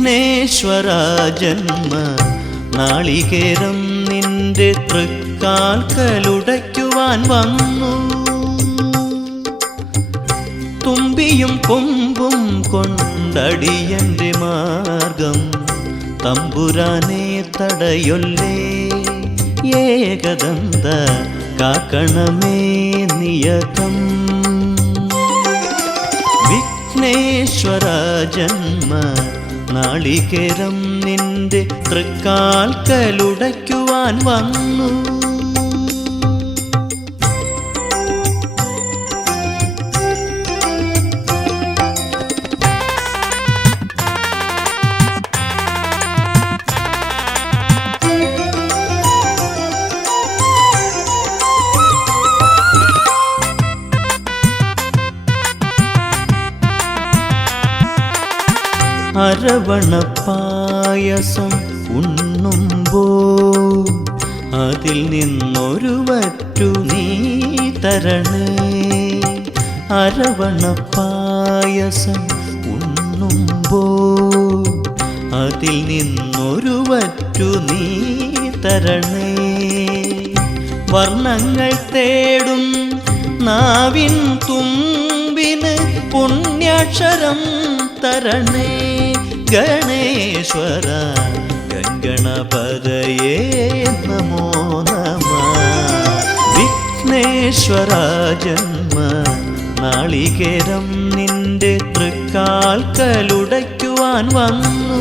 വിഘ്നേശ്വര ജന്മ നാളികേരം നിന്റെ തൃക്കാൽക്കലുടയ്ക്കുവാൻ വന്നു. തുമ്പിയും കൊമ്പും കൊണ്ടടിയന്റെ മാർഗം തമ്പുരാനെ തടയൊല്ലേ. ഏകദന്ത കാക്കണമേ നിയതം. വിഘ്നേശ്വര ജന്മ നാളികേരം നിന്റെ തൃക്കാൽക്കലുടയ്ക്കുവാൻ വന്നു. അരവണപ്പായസം ഉണ്ണുമ്പോൾ അതിൽ നിന്നൊരു വറ്റു നീ തരണേ. അരവണപ്പായസം ഉണ്ണുമ്പോൾ അതിൽ നിന്നൊരു വറ്റു നീ തരണേ. വർണ്ണങ്ങൾ തേടും നാവിൻ തുമ്പിന് പുണ്യാക്ഷരം തരണേ. ഗണേശ്വര ഗണപതയേ നമോ നമഃ. വിഘ്നേശ്വര ജന്മ നാളികേരം നിന്റെ തൃക്കാൽക്കലുടയ്ക്കുവാൻ വന്നു.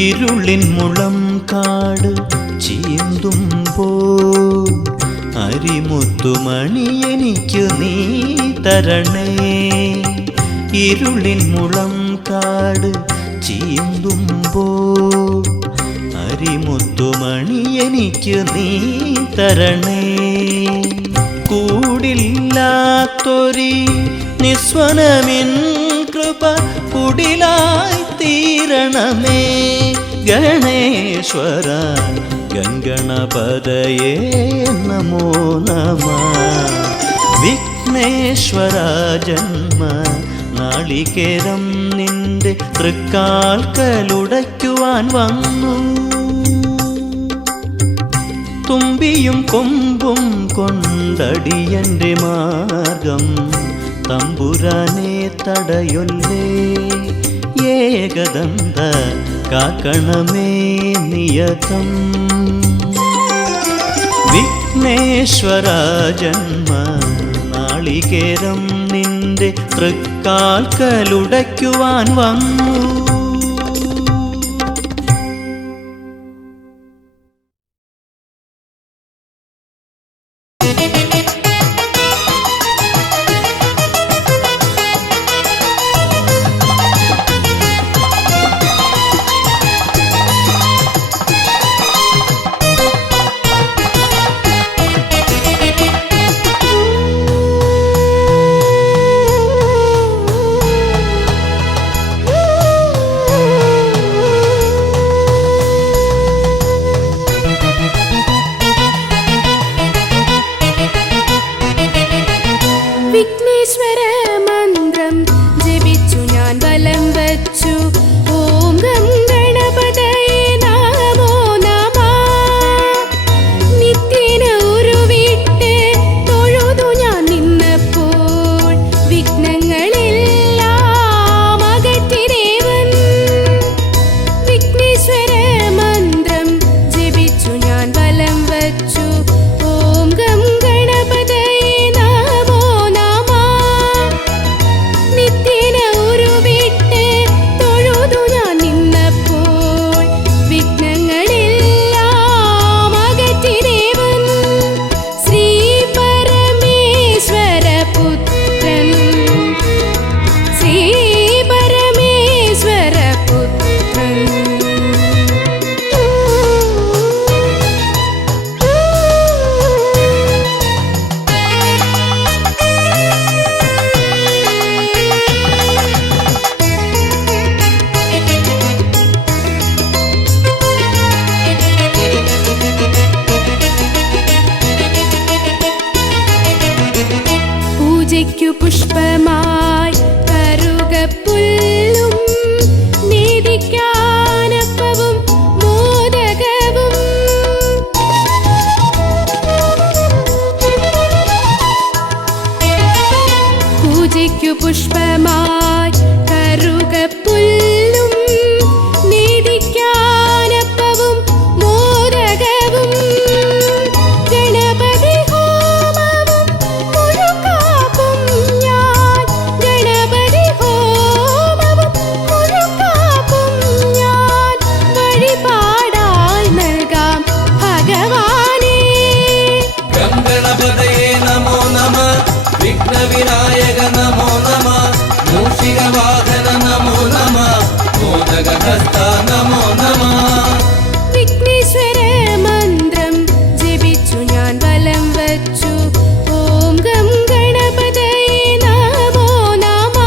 ഇരുളിൻ മുളം കാട് ചീന്തുമ്പോൾ അരിമുത്തുമണി എനിക്ക് നീ തരണേ. ഇരുളിൻ മുളം കാട് ചീന്തുമ്പോൾ അരിമുത്തുമണി എനിക്ക് നീ തരണേ. കൂടില്ലാത്തൊരി നിസ്വനമിൻ കൃപ കുടിലായി തീരണമേ. ഗണേശ്വര ഗണപതയേ നമോ നമഃ. വിഘ്നേശ്വര ജന്മ നാളികേരം നിന്റെ തൃക്കാൽക്കലുടയ്ക്കുവാൻ വന്നു. തുമ്പിയും കൊമ്പും കൊണ്ടടിയന്റെ മാർഗം തമ്പുരാനെ തടയൊല്ലേ. ഏകദന്ത കാക്കണമേ നിയതം. വിഘ്നേശ്വര ജന്മ നാളികേരം നിന്റെ തൃക്കാൽക്കലുടയ്ക്കുവാൻ വന്നു. പൂജയ്ക്കു പുഷ്പമായി കറുകപ്പുല്ലും നീതിക്കാനപ്പവും മോദകവും. പൂജയ്ക്കു പുഷ്പമായി കറുകപ്പുല്ലും നീതിക്കാനപ്പവും മോദകവും. ഗണപതി ഹോമവും മുഴുക്കാപ്പും ഞാൻ. ഗണപതി ഹോമവും മുഴുക്കാപ്പും ഞാൻ വഴിപാടായി നൽകാം ഭഗവാനേ. ഗണപതയേ നമോ നമഃ, വിഘ്നവിനായക നമോ നമഃ, മൂഷികവാഹന നമോ നമഃ, മോദകഹസ്ത നമോ നമഃ. വിഘ്നേശ്വര മന്ത്രം ജപിച്ചു ഞാൻ വലം വച്ചു. ഓം ഗം ഗണപതയേ നമോ നമഃ.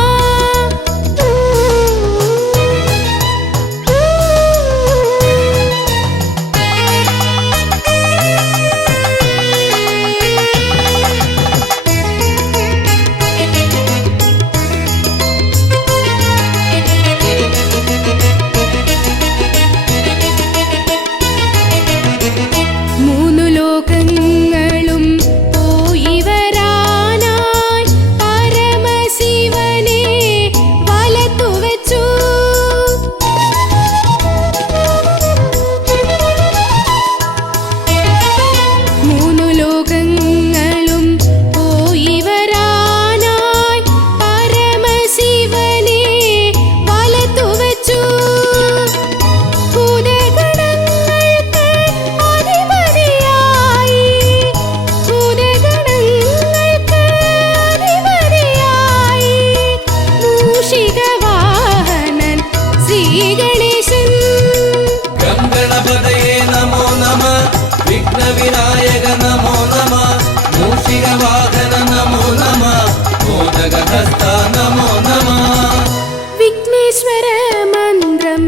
മൂന്നു ലോകങ്ങളും പോയി വരാനായി പരമശിവനെ വലത്തു വച്ചു. മൂന്നു ലോകങ്ങളും പോയി വരാനായി പരമശിവനെ വലത്തു വച്ചു. ഭൂതഗണങ്ങൾക്ക് അധിപതിയായി, ഭൂതഗണങ്ങൾക്ക് അധിപതിയായി മൂഷികവാഹനൻ ശ്രീഗണേശൻ. ഗണപതയേ നമോ നമഃ, വിഘ്നവിനായക നമോ നമഃ, മൂഷികവാഹന നമോ നമഃ, മോദകഹസ്ത നമോ നമഃ. വിഘ്നേശ്വര മന്ത്രം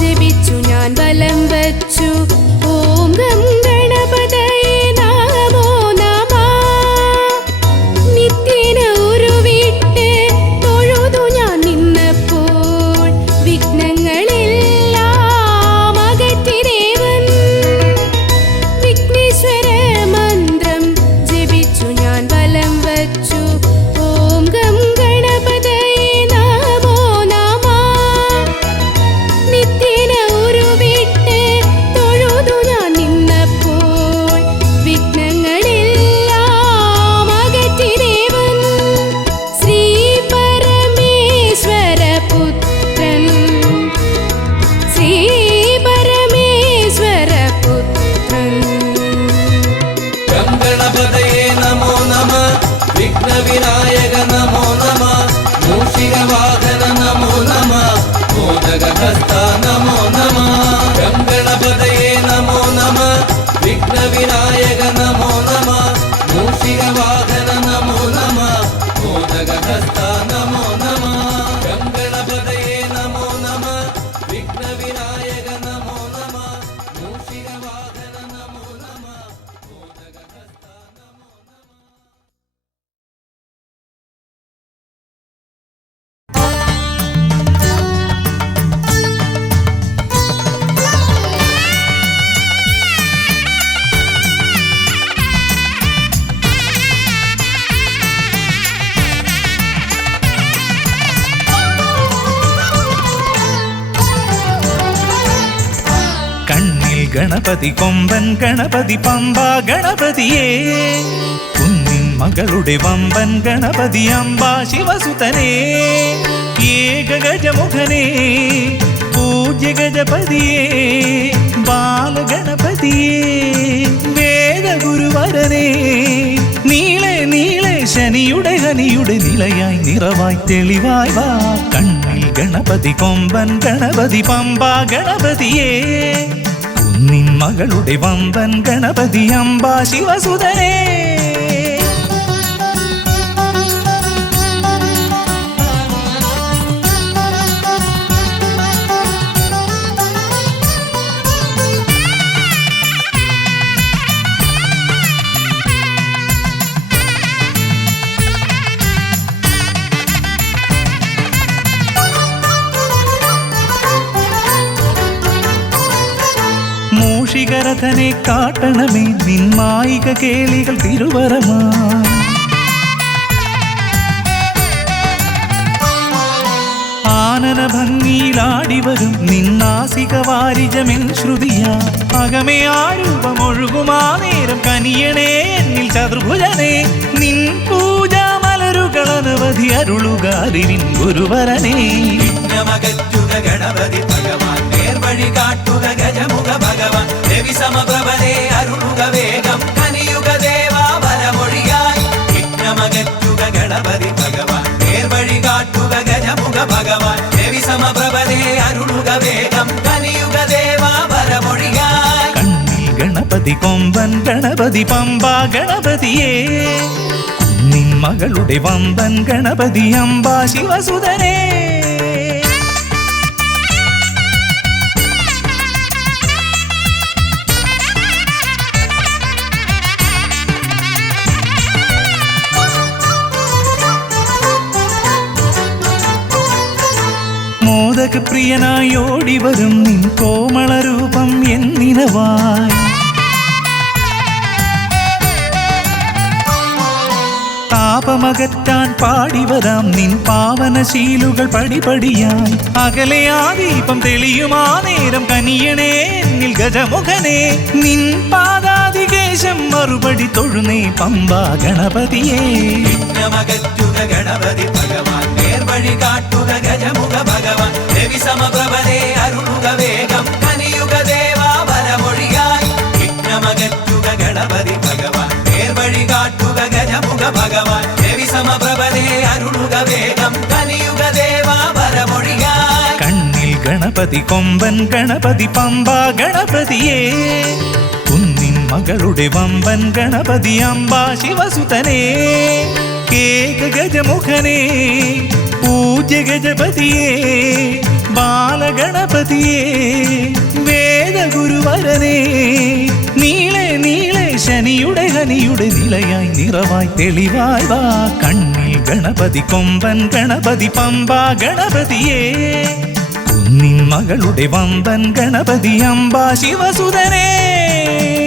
ജപിച്ചു ഞാൻ വലം വച്ചു. ഓം ഗം ഗണപതയേ നമോ നമഃ. നിത്യേന ഉരുവിട്ട് തൊഴുതു ഞാൻ നിന്നപ്പോൾ വിഘ്നങ്ങളെല്ലാം അകറ്റി ദേവൻ. വിഘ്നേശ്വര മന്ത്രം ജപിച്ചു ഞാൻ വലം വച്ചു. ഓം ഗം ഗണപതയേ നമോ നമഃ. നിത്യേന ഉരുവിട്ട് തൊഴുതു ഞാൻ നിന്നപ്പോൾ വിഘ്നങ്ങളെല്ലാം അകറ്റി ദേവൻ. ശ്രീ പരമേശ്വര പുത്രൻ, ശ്രീ പരമേശ്വര പുത്രൻ. ഗണപതയേ നമോ നമഃ, വിഘ്നവിനായക നമോ നമഃ, മൂഷികവാഹന നമോ നമഃ, മോദകഹസ്ത നമോ നമഃ. ഗണപതയേ നമോ നമഃ, വിഘ്നവിനായക നമോ നമഃ, മൂഷികവാഹന നമോ നമഃ, മോദകഹസ്ത നമോ നമഃ. ഗണപതയേ നമോ നമഃ, വിഘ്നവിനായക നമോ നമഃ, മൂഷികവാഹന നമോ നമഃ, മോദകഹസ്ത നമോ നമഃ. കണ്ണിൽ ഗണപതി കൊമ്പൻ ഗണപതി പമ്പ ഗണപതിയേ, കുന്നിൻ മകളുടെ വമ്പൻ ഗണപതി അമ്പ ശിവസുതനേ, ഏകഗജമുഖനേ പൂജ്യ ഗജപതിയേ, ബാലഗണപതിയേ വേദഗുരുവരനേ, നീളെ നീളെ ശനിയുടെ ഹനിയുടെ നിലയായി നിറവായി തെളിവായി വാ. കണ്ണിൽ ഗണപതി കൊമ്പൻ ഗണപതി പമ്പ ഗണപതിയേ, കുന്നിൻ മകളുടെ വമ്പൻ ഗണപതി അമ്പ ശിവസുതനേ. വേഗരഥനെ കാട്ടണമേ നിന്മായിക കേളികൾ തിരുവരമാ ആനന ഭംഗിയിലാടിവരും നിന്നാസിക വാരിജമെൻ ശ്രുതിയാ അകമേ ആരൂപമൊഴുകുമാ നേരം കനിയണേ എന്നിൽ ചതുർഭുജനേ നിൻ പൂജാ മലരുകൾ അനവധി അരുളുകാരിൻ ഗുരുവരനേ വിഘ്നമകറ്റുക ഗണപതി ഭഗവാൻ നേർവഴി കാട്ടുക ഗജമുഖ ഭഗവാൻ രവി സമപ്രഭനെ അരുളുക വേഗം കനിയുക ദേവാ വരമൊഴിയായി വിഘ്നമകറ്റുക ഗണപതി ഭഗവാൻ നേർവഴി കാട്ടുക ഗജമുഖ ഭഗവാൻ രവി സമപ്രഭനെ അരുളുക വേഗം കനിയുക ദേവാ വരമൊഴിയായി കണ്ണിൽ ഗണപതി കൊമ്പൻ ഗണപതി പമ്പ ഗണപതിയേ നിൻ മകളുടെ വമ്പൻ ഗണപതി അംബ ശിവസുതനേ മോദക പ്രിയനായി ഓടിവരും നിൻ കോമളരൂപം എന്നിനവായി താപമകറ്റാൻ പാടിവരാം നിൻ പാവനശീലുകൾ പടിപടിയായി അകലെ ആ ദീപം തെളിയുമാ നേരം കനിയണേ എന്നിൽ ഗജമുഖനെ നിൻ പാദാതികേശം മറുപടി തൊഴുന്നേ പമ്പ ഗണപതിയേ വിഘ്നമകറ്റുക ഗണപതി ഭഗവാൻ നേർവഴി കാട്ടുക ഗജമുഖ ഭഗവാൻ രവി സമപ്രഭനെ അരുളുക വേഗം കനിയുക ദേവാ വരമൊഴിയായി വിഘ്നമകറ്റുക ഗണപതി ഭഗവാൻ നേർവഴി കാട്ടുക ഗജമുഖ ഭഗവാൻ രവി സമപ്രഭനെ അരുളുക വേഗം കനിയുക ദേവാ വരമൊഴിയായി കണ്ണിൽ ഗണപതി കൊമ്പൻ ഗണപതി പമ്പ ഗണപതിയേ കുന്നിൻ മകളുടെ വമ്പൻ ഗണപതി അംബ ശിവസുതനേ കേക ഗജമുഖനേ പൂജ്യ ഗജപതിയേ ബാലഗണപതിയേ വേദഗുരുവരനേ നീളെ നീളെ ശനിയുടെ ഹനിയുടെ നിലയായി നിറവായി തെളിവായി വാ കണ്ണിൽ ഗണപതി കൊമ്പൻ ഗണപതി പമ്പ ഗണപതിയേ കുന്നിൻ മകളുടെ വമ്പൻ ഗണപതി അംബ ശിവസുതനേ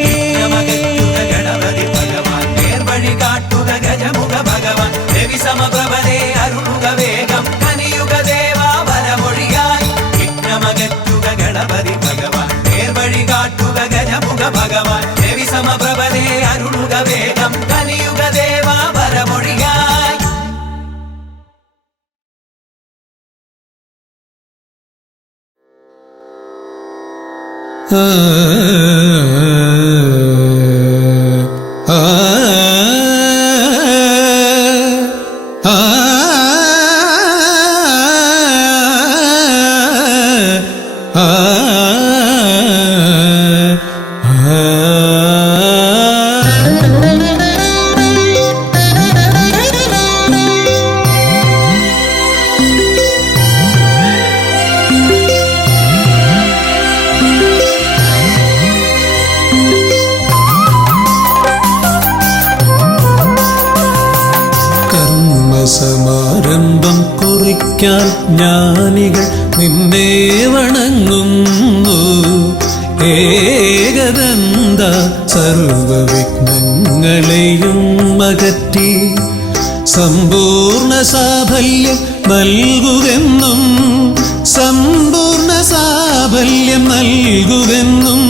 വിഘ്നമകറ്റുക ഗണപതി ഭഗവാൻ നേർവഴി കാട്ടുക ഗജമുഖ ഭഗവാൻ രവി സമപ്രഭനെ അരുളുക വേഗം കനിയുക ദേവാ വരമൊഴിയായി വിഘ്നമകറ്റുക ഗണപതി ഭഗവാൻ നേർവഴി കാട്ടുക ഗജമുഖ ഭഗവാൻ രവി സമപ്രഭനെ അരുളുക വേഗം കനിയുക ദേവാ വരമൊഴിയായി സമാരംഭം കുറിക്കാൻ ജ്ഞാനികൾ നിന്നെ വണങ്ങുന്നു ഏകദന്ത സർവവിഘ്നങ്ങളെയും അകറ്റി സമ്പൂർണ്ണ സാഫല്യം നൽകുകെന്നും സമ്പൂർണ്ണ സാഫല്യം നൽകുകെന്നും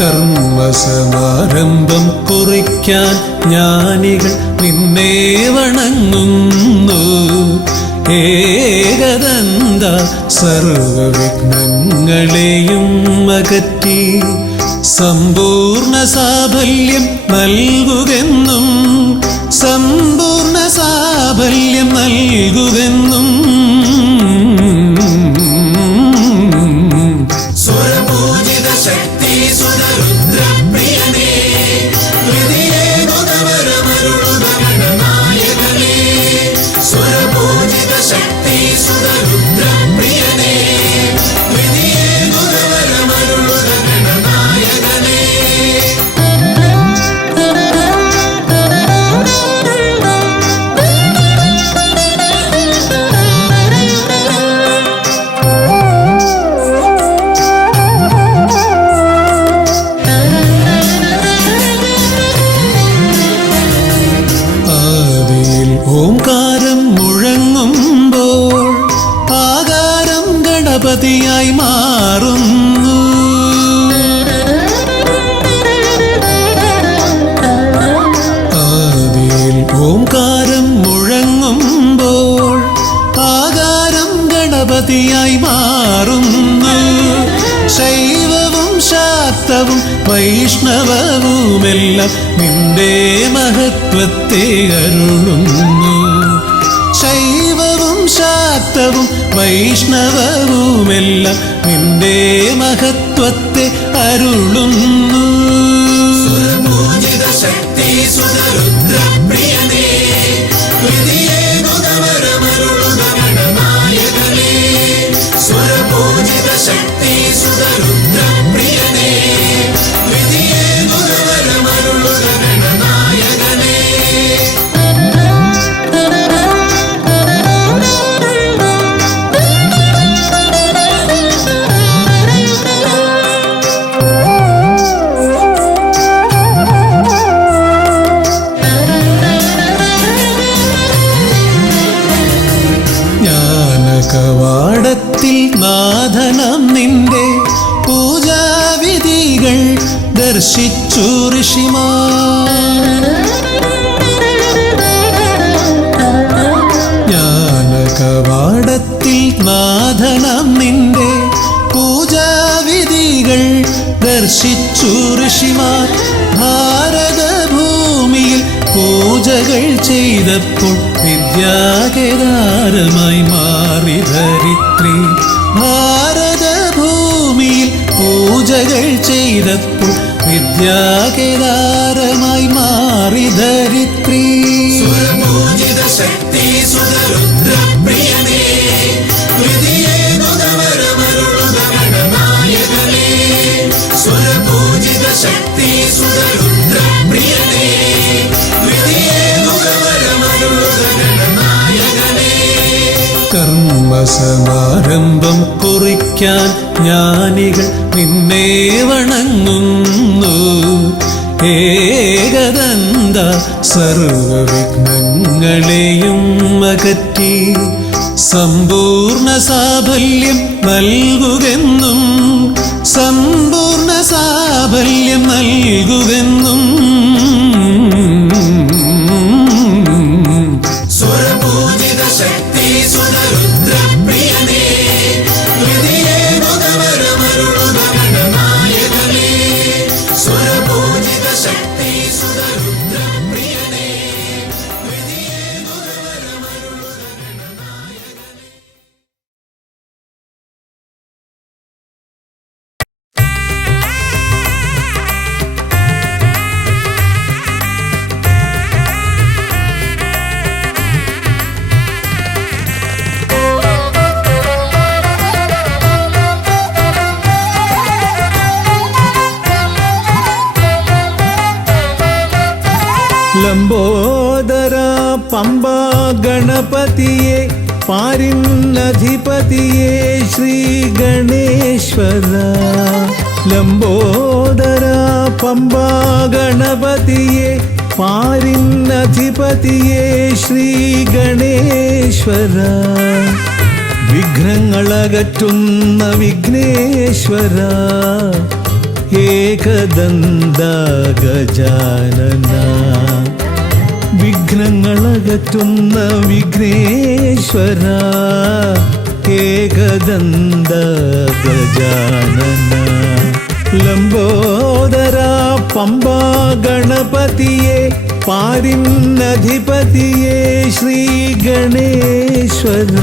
കർമ്മസമാരംഭം കുറിക്കാൻ ജ്ഞാനികൾ നിന്നെ വണങ്ങുന്നു ഏകദന്ത സർവവിഘ്നങ്ങളെയും അകറ്റി സമ്പൂർണ്ണ സാഫല്യം നൽകുകെന്നും സമ്പൂർണ്ണ സാഫല്യം നൽകുകെന്നും സ്വരപൂജിത ശക്തി സുതരുദ്രപ്രിയനേ ഹൃദയേ മുദവരമരുളുക ഗണനായകനേ സ്വരപൂജിത ശക്തി സുതരുദ്രപ്രിയനേ ഹൃദയേ മുദവരമരുളുക ഗണനായകനേ ശാക്തവും വൈഷ്ണവവുമെല്ലാം നിന്റെ മഹത്വത്തെ അരുളുന്നു. ശൈവവും ശാക്തവും വൈഷ്ണവവുമെല്ലാം നിന്റെ മഹത്വത്തെ അരുളുന്നു. സുരപൂജിത ശക്തി സുതരുദ്രപ്രിയനേ, ഹൃദയേകുതവരമരുളുക ഗണനായകനേ. സുരപൂജിത ശക്തി സുതരുദ്രപ്രിയനേ, ഹൃദയേകുതവരമരുളുക ഗണനായകനേ. കവാടത്തിൽ നാഥനം നിന്റെ പൂജാവിധികൾ ദർശിച്ചു ഋഷിമാർ. ജ്ഞാനകവാടത്തിൽ നാഥനം നിന്റെ പൂജാവിധികൾ ദർശിച്ചു ഋഷിമാർ. ഭാരതഭൂമിയിൽ പൂജകൾ ചെയ്തപ്പോൾ വിദ്യാകേദാരമായി മാറി ധരിത്രി. ഭാരതഭൂമിയിൽ പൂജകൾ ചെയ്തപ്പോൾ വിദ്യാകേദാരമായി മാറി ധരിത്രി. സുരപൂജിത ശക്തി സുതരുദ്രപ്രിയനേ, ഹൃദയേകുതവരമരുളുക ഗണനായകനേ. സുരപൂജിത ശക്തി സുതരുദ്രപ്രിയനേ, ഹൃദയേകുതവരമരുളുക ഗണനായകനേ. കർമ്മസമാരംഭം കുറിക്കാൻ ജ്ഞാനികൾ നിന്നെ വണങ്ങുന്നു. ഏകദന്ത സർവവിഘ്നങ്ങളെയും അകറ്റി സമ്പൂർണ്ണ സാഫല്യം നൽകുകെന്നും, സമ്പൂർണ്ണ സാഫല്യം നൽകുകെന്നും. സുരപൂജിത ശക്തി സുതരുദ്രപ്രിയനേ, ഹൃദയേകുതവരമരുളുക ഗണനായകനേ. സുരപൂജിത ശക്തി സുതരുദ്രപ്രിയനേ, ഹൃദയേകുതവരമരുളുക ഗണനായകനേ. ലംബോദര പമ്പ ഗണപതിയെ പാരിന്നധിപതിയെ ശ്രീ ഗണേശ്വര. ലംബോദര പമ്പ ഗണപതിയെ പാരിന്നധിപതിയെ ശ്രീ ഗണേശ്വര. വിഘ്നങ്ങളകറ്റുന്ന വിഘ്നേശ്വര, ഏകദന്ത ഗജാനന. വിഘ്നങ്ങളകറ്റുന്ന വിഘ്നേശ്വര, ഏകദന്ത ഗജാനന. ലംബോദര പമ്പ ഗണപതിയെ പാരിന്നധിപതിയെ ശ്രീ ഗണേശ്വര.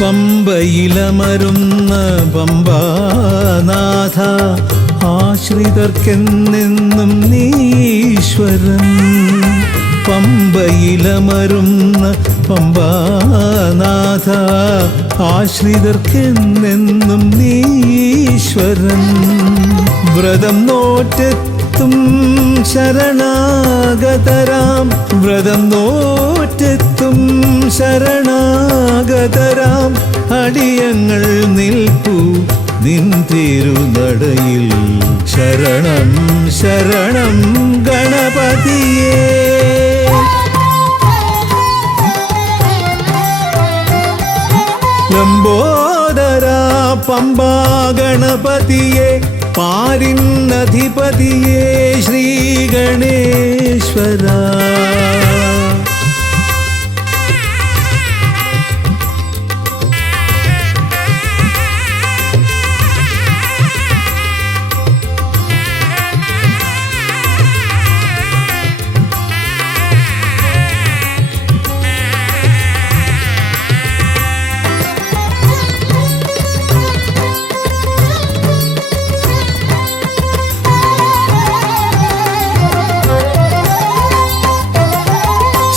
പമ്പയിലമരുന്ന പമ്പാനാഥ, ആശ്രിതർക്കെന്നെന്നും നീശ്വരൻ. പമ്പയിലമരുന്ന പമ്പാനാഥ, ആശ്രിതർക്കെന്നെന്നും നീശ്വരൻ. വ്രതം നോറ്റെത്തും ശരണാഗതരാം, വ്രതം നോറ്റെത്തും ശരണാഗതരാം അടിയങ്ങൾ നിൽപ്പു നിൻ തിരുനടയിൽ. ശരണം ശരണം ഗണപതിയേ. ലംബോദരാ പമ്പാ ഗണപതിയെ പാരിന്നധിപതിയെ ശ്രീ ഗണേശ്വരാ.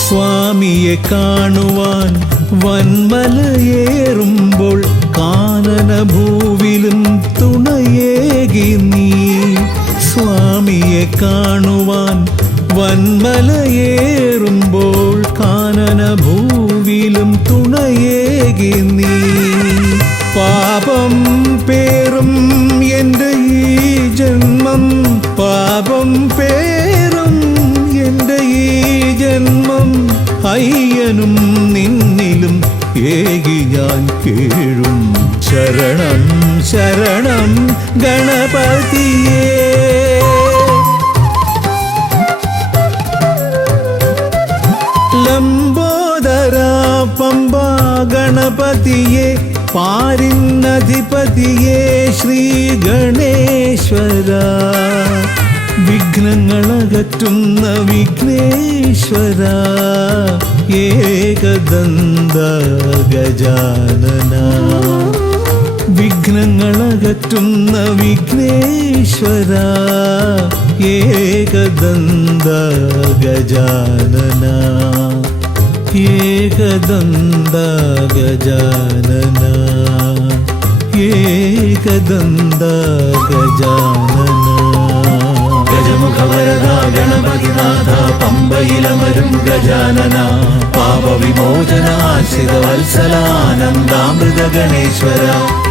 സ്വാമിയെ കാണുവാൻ വന്മലയേറുമ്പോൾ കാനനഭൂവിലും തുണയേകി നീ. സ്വാമിയെ കാണുവാൻ വന്മലയേറുമ്പോൾ കാനനഭൂവിലും തുണയേകി നീ. പാപം പേറും എൻ്റെ ഈ ജന്മം, പാപം പേറും എൻ്റെ ഈ ജന്മം അയ്യനും നിന്നിലും ഏകി ഞാൻ കേഴും. ശരണം ശരണം ഗണപതിയേ. ലംബോദരാ പമ്പാ ഗണപതിയെ പാരിന്നധിപതിയെ ശ്രീ ഗണേശ്വരാ. വിഘ്നങ്ങളകറ്റുന്ന വിഘ്നേശ്വര ഏകദന്ത ഗജാനന. വിഘ്നങ്ങളകറ്റുന്ന വിഘ്നേശ്വര ഏകദന്ത ഗജാനന. ഏകദന്ത ഗജാനന. ഏകദന്ത ഗജാനന. ഗജമുഖവരദ ഗണപതിനാഥ പമ്പയിലമരും ഗജാനന. പാപവിമോചന ആശ്രിതവത്സലാനന്ദാമൃത ഗണേശ്വര.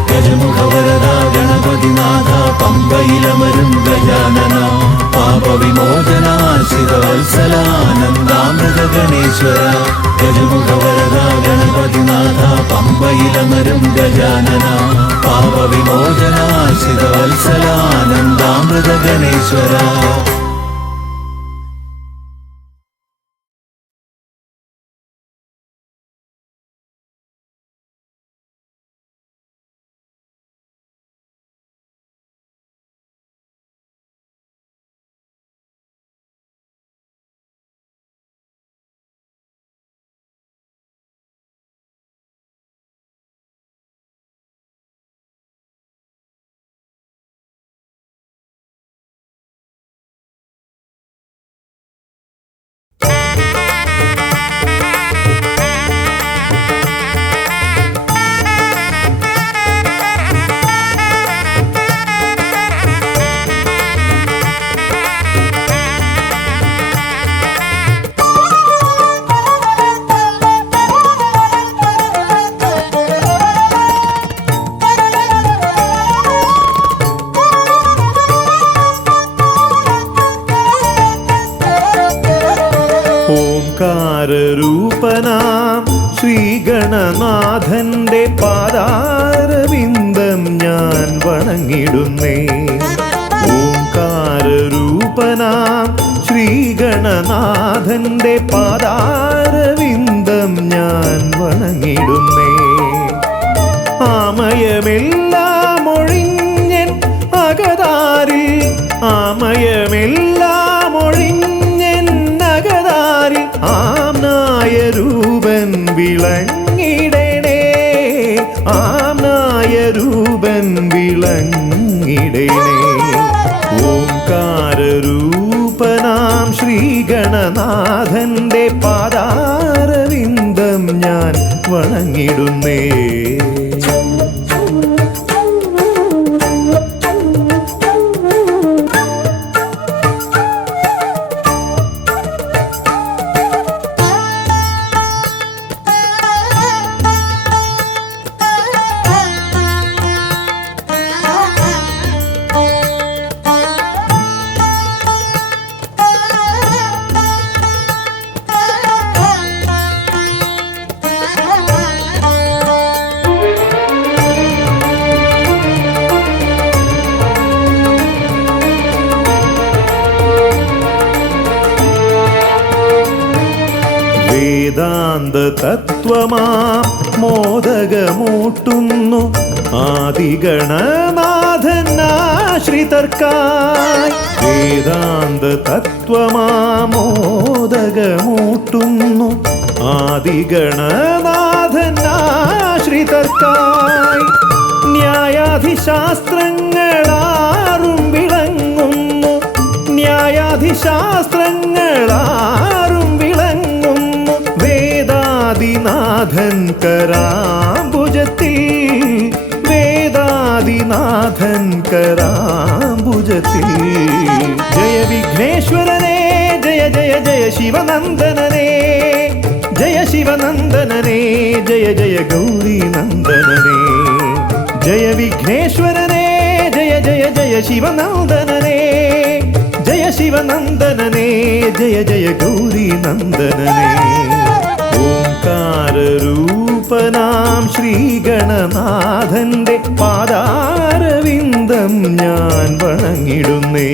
ഗജമുഖവരദ ഗണപതിനാഥ പമ്പയിലമരും ഗജാനന. പാപവിമോചന ആശ്രിതവത്സലാനന്ദാമൃത ഗണേശ്വര. ഗജമുഖവരദ ഗണപതിനാഥ പമ്പയിലമരും ഗജാനന. പാപവിമോചന ആശ്രിതവത്സലാനന്ദാമൃത ഗണേശ്വര. ഓംകാരരൂപനാം ശ്രീഗണനാഥന്റെ പാദാരവിന്ദം ഞാൻ വണങ്ങിടുന്നേ. ഓംകാരരൂപനാം ശ്രീഗണനാഥന്റെ പാദാരവിന്ദം ഞാൻ വണങ്ങിടുന്നേ. ആമയമെല്ലാം ഒഴിഞ്ഞൻ അകതാരിൽ, ആമയമെല്ലാം ഒഴിഞ്ഞൻ അകതാരിൽ ആംനായ രൂപൻ വിളങ്ങിടണേ. ആംനായ രൂപൻ വിളങ്ങിടണേ. ഓംകാരരൂപനാം ശ്രീഗണനാഥന്റെ പാദാരവിന്ദം ഞാൻ വണങ്ങിടുന്നേ. വേദാന്ത തത്വമാം മോദകമൂട്ടുന്നു ആദിഗണനാഥനാശ്രിതർക്കായി. വേദാന്ത തത്വമാം മോദകമൂട്ടുന്നു ആദിഗണനാഥനാശ്രിതർക്കായി. ന്യായാധിശാസ്ത്രങ്ങളാറും വിളങ്ങുന്നു, ന്യായാധിശാസ്ത്രങ്ങളാറും വിളങ്ങുന്നു വേദാദിനാഥൻ കരാംബുജത്തിൽ, വേദാദിനാഥൻ കരാംബുജത്തിൽ. ജയ വിഘ്നേശ്വരനേ ജയ ജയ ജയ ശിവനന്ദനനേ, ജയ ശിവനന്ദനനേ ജയ ജയ ഗൗരീനന്ദനനേ. ജയ വിഘ്നേശ്വരനേ ജയ ജയ ജയ ശിവനന്ദനനേ, ജയ ശിവനന്ദനനേ ജയ ജയ ഗൗരീനന്ദനനേ. ഓംകാരരൂപനാം ശ്രീഗണനാഥന്റെ പാദാരവിന്ദം ഞാൻ വണങ്ങിടുന്നേ.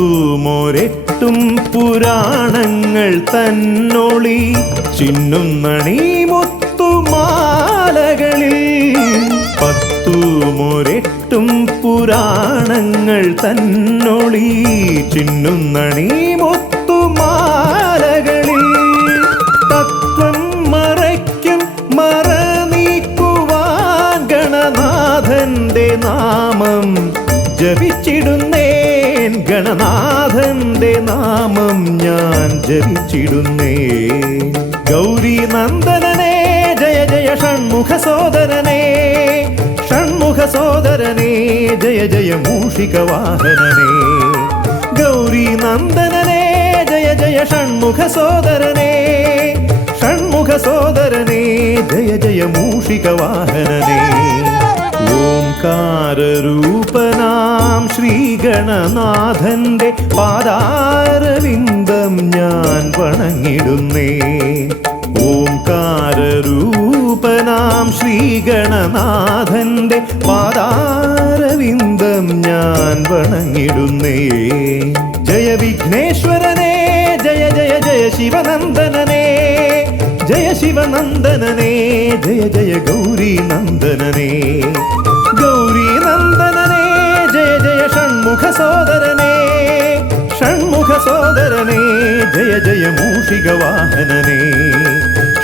പത്തുമൊരെട്ടും പുരാണങ്ങൾ തന്നൊളി ചിന്നുന്നണി മുത്തുമാലകളിൽ. പത്തുമൊരെട്ടും പുരാണങ്ങൾ തന്നൊളി ചിന്നുന്നണി മുത്തുമാലകളിൽ. തത്വം മറയ്ക്കും മറ നീക്കുവാൻ ഗണനാഥന്റെ നാമം ജപിച്ചിടുന്നേൻ, ഗണനാഥന്റെ നാമം ഞാൻ ജപിച്ചിടുന്നേൻ. ഗൗരീനന്ദനനേ ജയ ജയ ഷൺമുഖ സോദരനേ, ഷൺമുഖ സോദരനേ ജയ ജയ മൂഷികവാഹനനേ. ഗൗരീനന്ദനനേ ജയ ജയ ഷൺമുഖ സോദരനേ, ഷൺമുഖ സോദരനേ ജയ ജയ മൂഷികവാഹനനേ. ഓംകാരരൂപനാം ശ്രീഗണനാഥന്റെ പാദാരവിന്ദം ഞാൻ വണങ്ങിടുന്നേ. ഓംകാരരൂപനാം ശ്രീഗണനാഥന്റെ പാദാരവിന്ദം ഞാൻ വണങ്ങിടുന്നേ. ജയ വിഘ്നേശ്വരനേ ജയ ജയ ജയ ശിവനന്ദനനേ, ജയ ശിവനന്ദനനേ ജയ ജയ ഗൗരീനന്ദനനേ. ഗൗരീനന്ദനനേ ജയ ജയ ഷൺമുഖ സോദരനേ, ഷൺമുഖ സോദരനേ ജയ ജയ മൂഷികവാഹനനേ.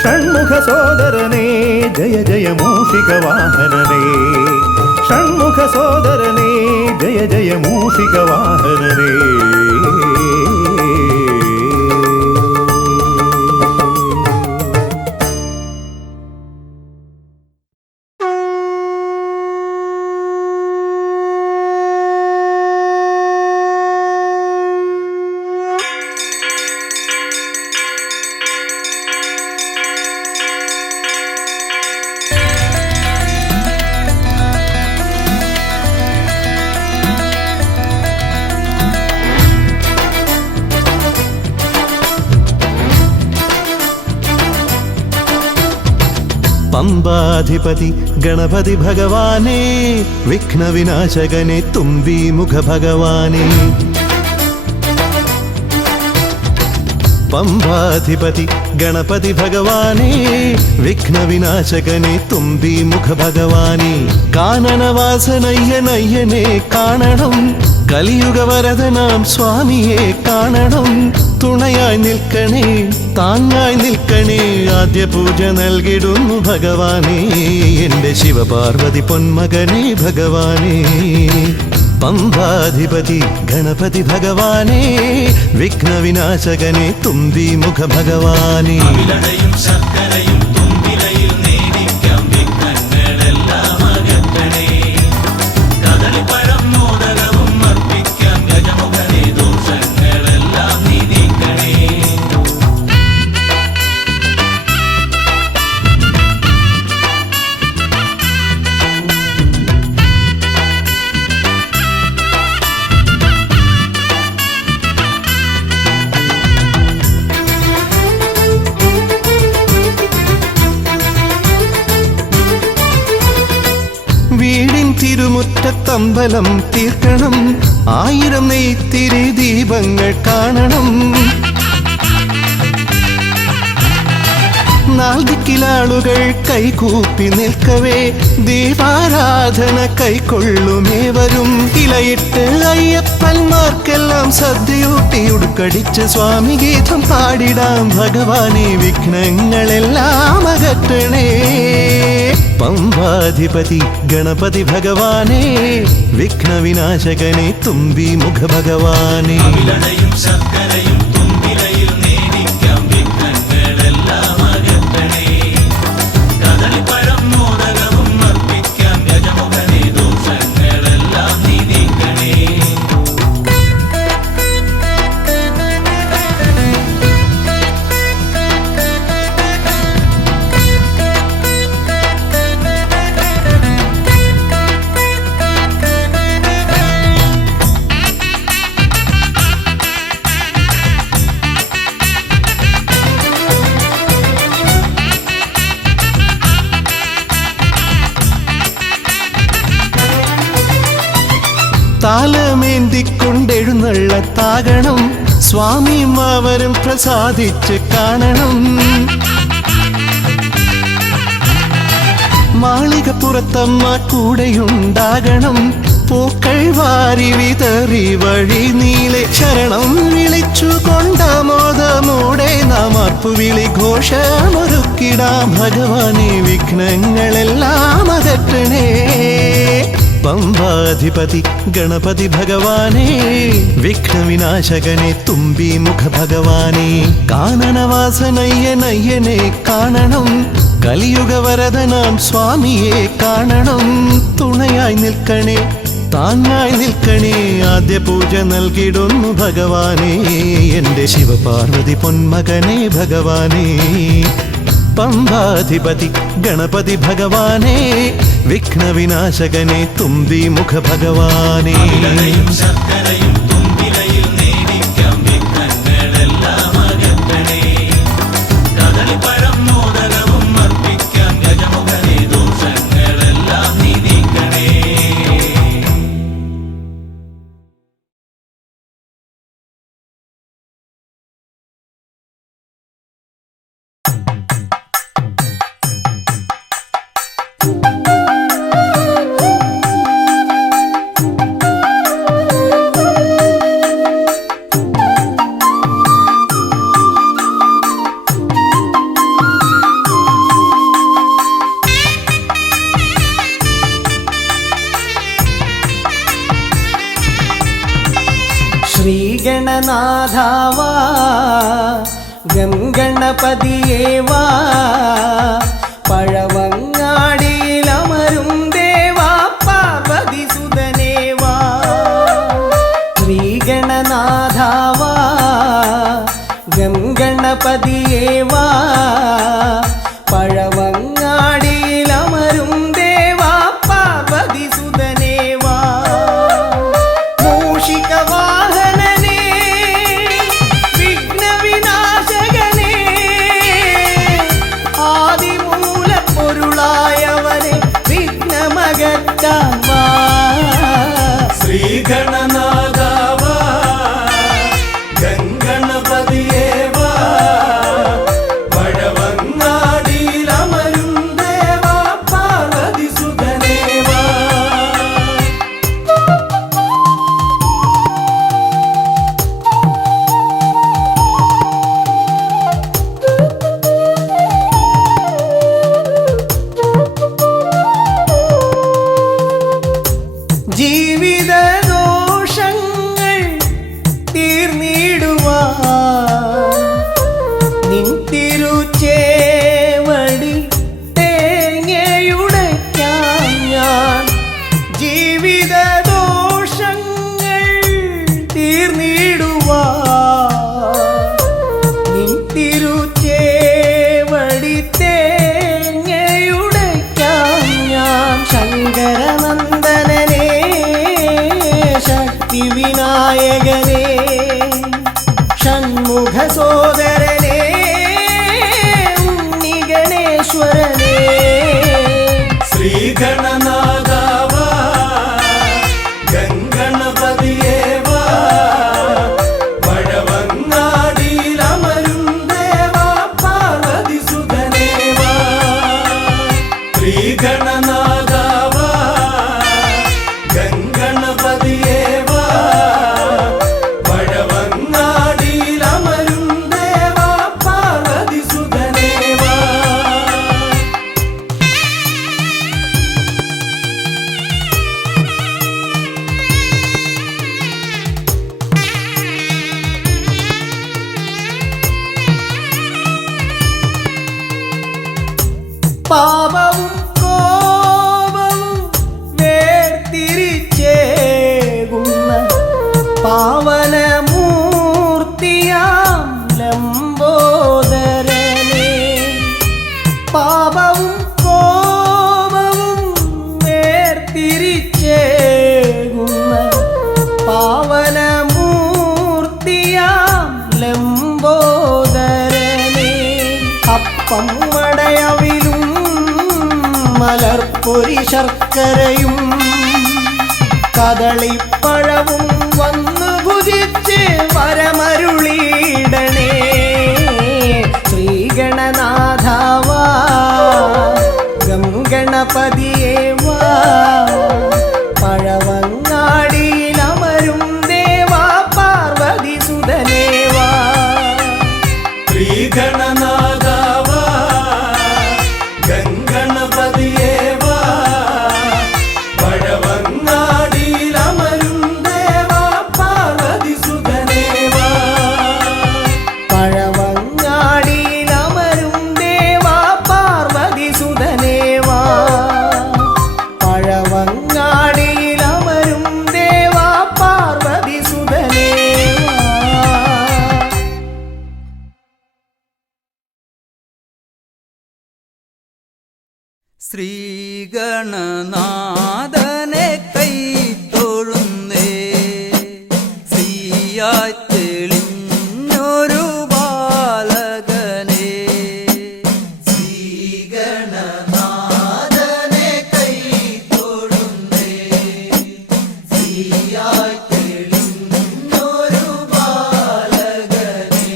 ഷൺമുഖ സോദരനേ ജയ ജയ മൂഷികവാഹനനേ, ഷൺമുഖ സോദരനേ ജയ ജയ മൂഷികവാഹനനേ. പമ്പാധിപതി ഗണപതി ഭഗവാനേ, വിഘ്നവിനാശകനെ തുമ്പീമുഖ ഭഗവാനേ. പമ്പാധിപതി ഗണപതി ഭഗവാനേ, വിഘ്നവിനാശകനെ തുമ്പീമുഖ ഭഗവാനേ. കാനനവാസനയ്യനയ്യനെ കാണണം, കലിയുഗവരദനാം സ്വാമിയെ കാണണം. തുണയായി നിൽക്കണേ, താങ്ങായി നിൽക്കണേ, ആദ്യ പൂജ നൽകിടുന്നു ഭഗവാനേ. എൻ്റെ ശിവപാർവതി പൊന്മകനേ ഭഗവാനേ. പമ്പാധിപതി ഗണപതി ഭഗവാനേ, വിഘ്നവിനാശകനെ തുമ്പീമുഖ ഭഗവാനേ. ശർക്കരയും തുമ്പിലയിൽ നേടിക്കാം വിഘ്നങ്ങളെല്ലാം അകറ്റണേ. കദളിപ്പഴം മോദകവും അർപ്പിക്കാം ഗജമുഖനെ, ദോഷങ്ങളെല്ലാം നീ നീക്കണേ. മുറ്റത്തമ്പലം തീർക്കണം, 1000 നെയ്ത്തിരി ദീപങ്ങൾ കാണണം. 4 ദിക്കിലാളുകൾ കൈകൂപ്പി നിൽക്കവേ ദീപാരാധന കൈക്കൊള്ളുമേവരും. ഇലയിട്ട് അയ്യപ്പന്മാർക്കെല്ലാം സദ്യയൂട്ടി ഉടുക്കടിച്ച് സ്വാമി ഗീതം പാടിടാം. ഭഗവാനെ വിഘ്നങ്ങളെല്ലാം അകറ്റണേ. പമ്പാധിപതി ഗണപതി ഭഗവാനെ, വിഘ്നവിനാശകനെ തുമ്പി മുഖ ഭഗവാനെ. അവിലടയും ശർക്കരയും തുമ്പിലയിൽ നേടിക്കാം വിഘ്നങ്ങളെല്ലാം അകറ്റണേ. കദളിപ്പഴം മോദകവും അർപ്പിക്കാം ഗജമുഖനെ, ദോഷങ്ങളെല്ലാം നീ നീക്കണേ. താലമേന്തിക്കൊണ്ടെഴുന്നള്ളത്താകണം, സ്വാമിമാവരും പ്രസാദിച്ച് കാണണം. മാളികപ്പുറത്തമ്മ കൂടെയുണ്ടാകണം, പൂക്കൾ വാരി വിതറി വഴി നീളെ ശരണം വിളിച്ചു കൊണ്ടാമോദമോടെ നാം അർപ്പുവിളി ഘോഷമൊരുക്കിടാം. ഭഗവാനെ വിഘ്നങ്ങളെല്ലാം അകറ്റണേ. പമ്പാധിപതി ഗണപതി ഭഗവാനെ, വിഘ്നവിനാശകനെ തുമ്പി മുഖ ഭഗവാനെ. കാനനവാസനയ്യനയ്യനെ കാണണം, കലിയുഗവരദനാം സ്വാമിയെ കാണണം. തുണയായി നിൽക്കണേ, താങ്ങായി നിൽക്കണേ, ആദ്യ പൂജ നൽകിടുന്നു ഭഗവാനെ. എൻ്റെ ശിവപാർവതി പൊന്മകനെ ഭഗവാനെ. പമ്പാധിപതി ഗണപതി ഭഗവാനെ, വിഘ്നവിനാശകനെ തുമ്പി മുഖ ഭഗവാനെ. അവിലടയും ശർക്കരയും തുമ്പിലയിൽ നേടിക്കാം വിഘ്നങ്ങളെല്ലാം അകറ്റണേ. കദളിപ്പഴം മോദകവും അർപ്പിക്കാം ഗജമുഖനെ, ദോഷങ്ങളെല്ലാം നീ നീക്കണേ. ശ്രീഗണനാഥാവാ ഗംഗണപതിയേവാ, പഴവങ്ങാടിയിലമരും ദേവാ പാർവതി സുതനേവാ. ശ്രീഗണനാഥാവാ ഗംഗണപതിയേവാ, പഴവങ്ങാടിയിലമരും ദേവാ പാർവതി സുതനേവാ. മൂഷികവാഹനനേ വിഘ്നവിനാശകനേ, ആദിമൂലപ്പൊരുളായവനെ വിഘ്നമകറ്റാൻ വാ. ശ്രീഗണനാഥാവാ ഗംഗണപതിയേവാ, പഴവങ്ങാടിയിലമരും ദേവാ പാർവതി സുതനേവാ. ജീവിതദോഷങ്ങൾ തീർന്നിടുവാൻ നിൻ തിരുച്ചേവടി തേങ്ങയുടയ്ക്കാൻ ഞാൻ. ജീവിതദോഷങ്ങൾ തീർന്നിടുവാൻ നിൻ തിരുച്ചേവടി തേങ്ങയുടയ്ക്കാൻ ഞാൻ. ശങ്കരനന്ദനനേ ശക്തിവിനായകനേ, ഷൺമുഖ സോദരനേ ഉണ്ണിഗണേശ്വരനേ. ശ്രീഗണനാഥാവാ പമ്മടയവിലും മലർപ്പൊരി ശർക്കരയും കദളിപ്പഴവും വന്നു ഭുജിച്ച് വരമരുളിയിടണേ. ശ്രീഗണനാഥാവാ ഗംഗണപതിയേ വാ പഴവങ്ങാടിയിലമരും ദേവാ പാർവതി സുതനേവാ. ശ്രീഗണനാഥാവാ ഗംഗണപതിയേവാ പഴവങ്ങാടിയിലമരും ദേവാ പാർവതി സുതനേവാ. പഴവങ്ങാടിയിലമരും ദേവാ പാർവതി സുതനേവാ. പഴവങ്ങാടിയിലമരും ദേവാ പാർവതി സുതനേവാ. ശ്രീഗണനാഥനെ കൈത്തൊഴുന്നേ ശ്രീയായി തെളിഞ്ഞൊരു ബാലകനെ. ശ്രീഗണനാഥനെ കൈത്തൊഴുന്നേ ശ്രീയായി തെളിഞ്ഞൊരു ബാലകനെ.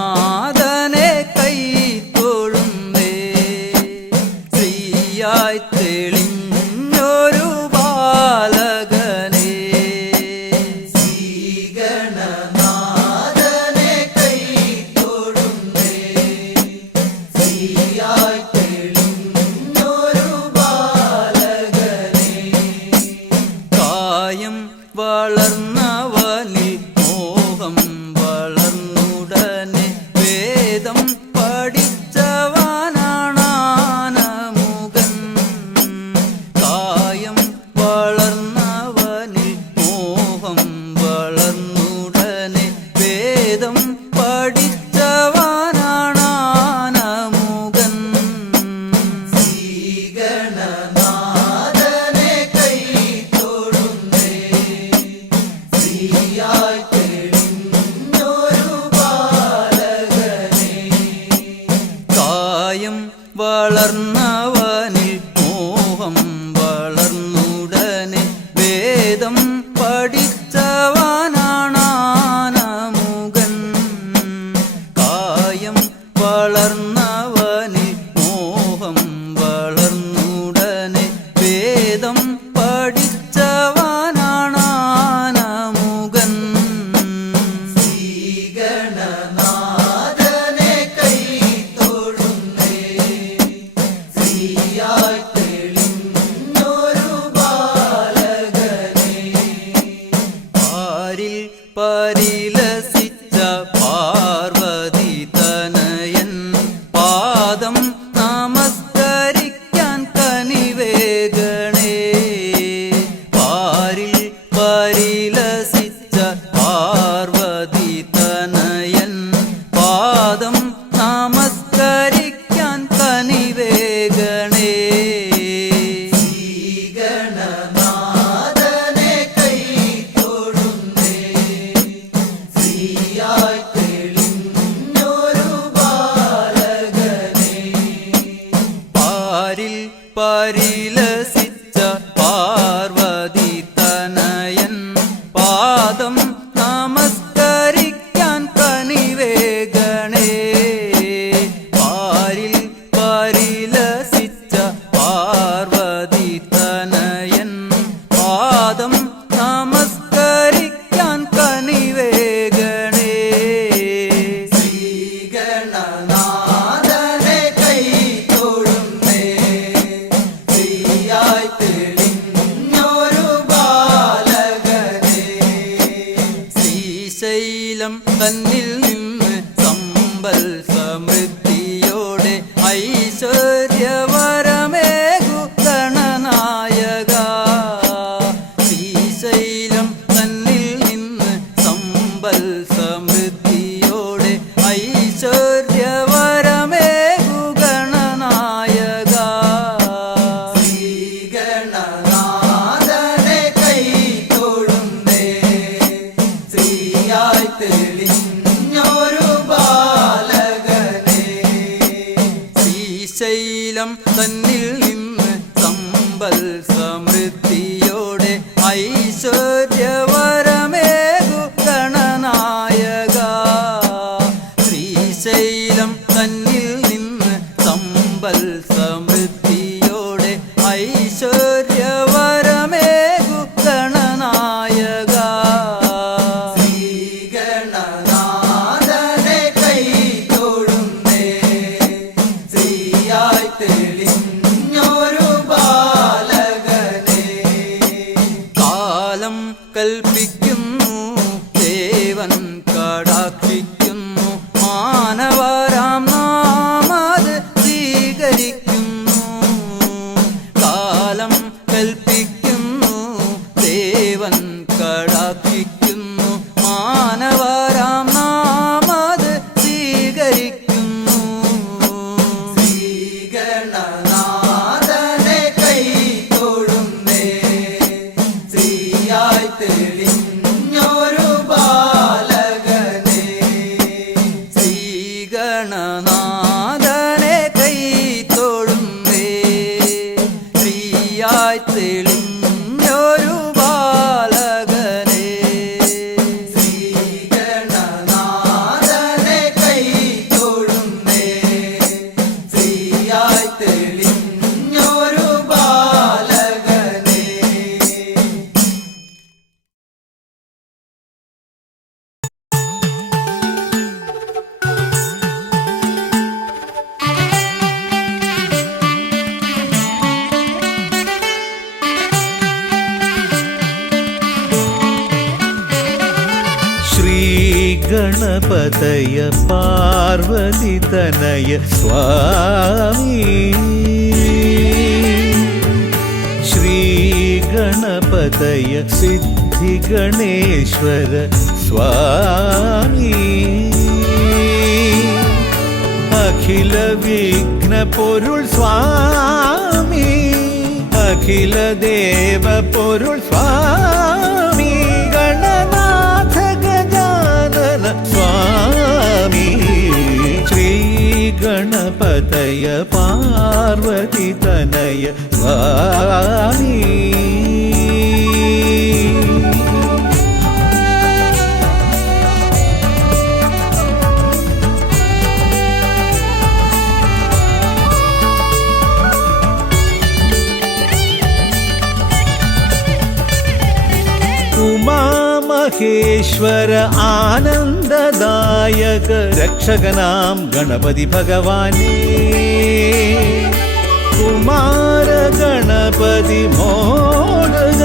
ശ്രീഗണനാഥനെ കൈത്തൊഴുന്നേ ശ്രീയായി തെളിഞ്ഞൊരു ബാലകനെ. ശ്രീഗണനാഥനെ കൈത്തൊഴുന്നേ ശ്രീയായി തെളിഞ്ഞൊരു ബാലകനെ. കായം വളർന്നവനിൽ മോഹം വളർന്നുടനെ വേദം പഠിച്ചവനാണാനമുകൻ. കായം വളർന്നവനിൽ മോഹം വളർന്നുടനെ വേദം പഠിച്ചവനാണാനമുകൻ. ശ്രീഗണനാഥനെ കൈത്തൊഴുന്നേ ശ്രീയായി തെളിഞ്ഞൊരു ബാലകനെ. കായം വളർന്നവനിൽ മോഹം വളർന്നുടനെ വേദം പഠിച്ചവനാണാനമുകൻ. കായം വളർന്നവനിൽ മോഹം വളർന്നുടനെ വേദം പഠിച്ചവനാണാനമുകൻ. ശ്രീഗണനാഥനെ കൈത്തൊഴുന്നേ ശ്രീയായി തെളിഞ്ഞൊരു ബാലകനെ. പാരിൽ പരിലസിച്ച പാർവതി തനയൻ പാദം നമസ്കരിക്കാൻ കനിവേഗണേ. പാരിൽ പരിലസിച്ച പാർവതി തനയൻ പാദം നമസ്കരിക്കാൻ കനിവേഗണേ. ശ്രീഗണനാഥനെ കൈത്തൊഴുന്നേ ശ്രീയായി തെളിഞ്ഞൊരു ബാലകനെ. പാരിൽ പരിലസിച്ച പാർവതി തനയൻ പാദം നമസ്കരിക്കാൻ കനിവേഗണേ. പാരിൽ പരിലസിച്ച പാർവതി തനയൻ പാദം നമസ്കരിക്കാൻ കനിവേഗണേ. ശ്രീഗണനാഥനെ കൈത്തൊഴുന്നേ ശ്രീയായി തെളിഞ്ഞൊരു ബാലകനെ. ശ്രീശൈലം തന്നിൽ നിന്ന് സമ്പൽ സമൃദ്ധിയോടെ ഐശ്വര്യവരമേകു ഗണനായക. ശ്രീശൈലം തന്നിൽ നിന്ന് സമ്പൽ സമൃദ്ധിയോടെ ഐശ്വര്യവരമേകു ഗണനായക. ശ്രീഗണനാഥനെ കൈത്തൊഴുന്നേ ശ്രീയായി തെളിഞ്ഞൊരു ബാലകനെ. ഗണപതയ പാർവതി തനയ സ്വാമി ശ്രീ ഗണപതയ സിദ്ധി ഗണേശ്വര സ്വാമി അഖില വിഘ്ന പൊരുൾ സ്വാമി അഖില ദേവ പൊരുൾ സ്വാമി ഗണനാഥ ഗജാനന സ്വാമി ശ്രീ ഗണപതയ പാർവതി തനയ സ്വാമി ഉമാമഹേശ്വര ആനന്ദദായക രക്ഷകനാം ഗണപതി ഭഗവാനേ കുമാര ഗണപതി മോദക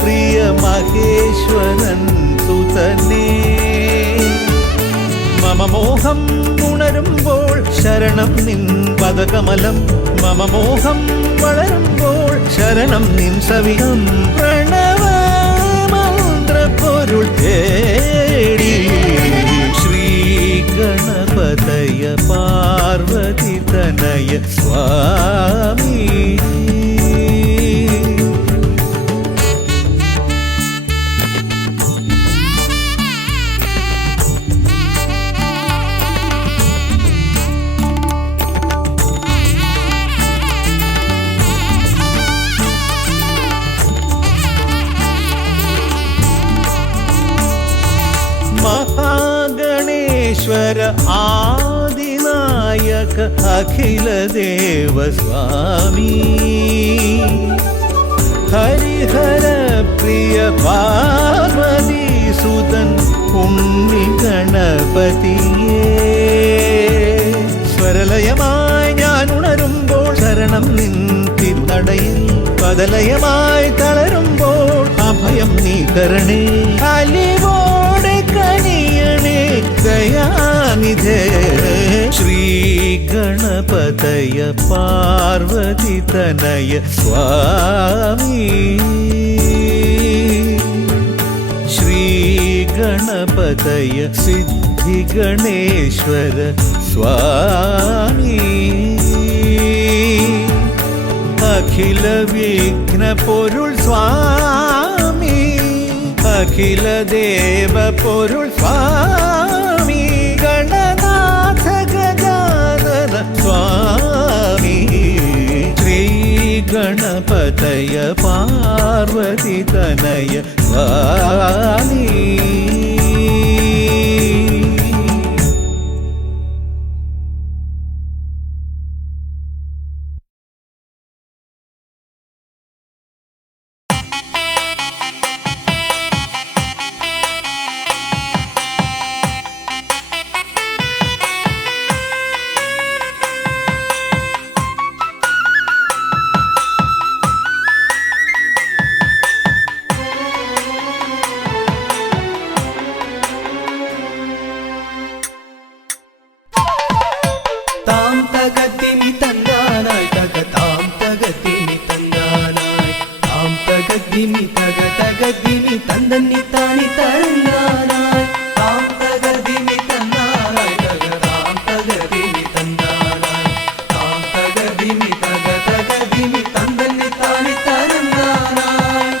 പ്രിയ മഹേശ്വരൻ സുതനേ മമ മോഹം ഉണരുമ്പോൾ ശരണം നിൻ പദകമലം മമ മോഹം വളരുമ്പോൾ ശരണം നിൻ സവിധം പ്രണവ പൊരുൾ തേടി ശ്രീ ഗണപതയ പാർവതി തനയ സ്വാമി മഹാഗണേശ്വര ആദിനായക അഖില ദേവ സ്വാമി ഹരിഹര പ്രിയ പാർവതി സുതൻ ഉണ്ണി ഗണപതിയേ സ്വരലയമായി ഞാൻ ഉണരുമ്പോൾ ശരണം നിൻ തിരുനടയിൽ പദലയമായി തളരുമ്പോൾ അഭയം നീ തരണേ അലിവോടെ കനിയണേ ദയാനിധേ ശ്രീ ഗണപതയ പാർവതി തനയ സ്വാമി ശ്രീ ഗണപതയ സിദ്ധി ഗണേശ്വര സ്വാമി അഖില വിഘ്ന പൊരുൾ സ്വാമി അഖില ദേവ പൊരുൾ സ്വാമി ഗണനാഥ ഗജാനന സ്വാമി ശ്രീ ഗണപതയ പാർവതി തനയ സ്വാമി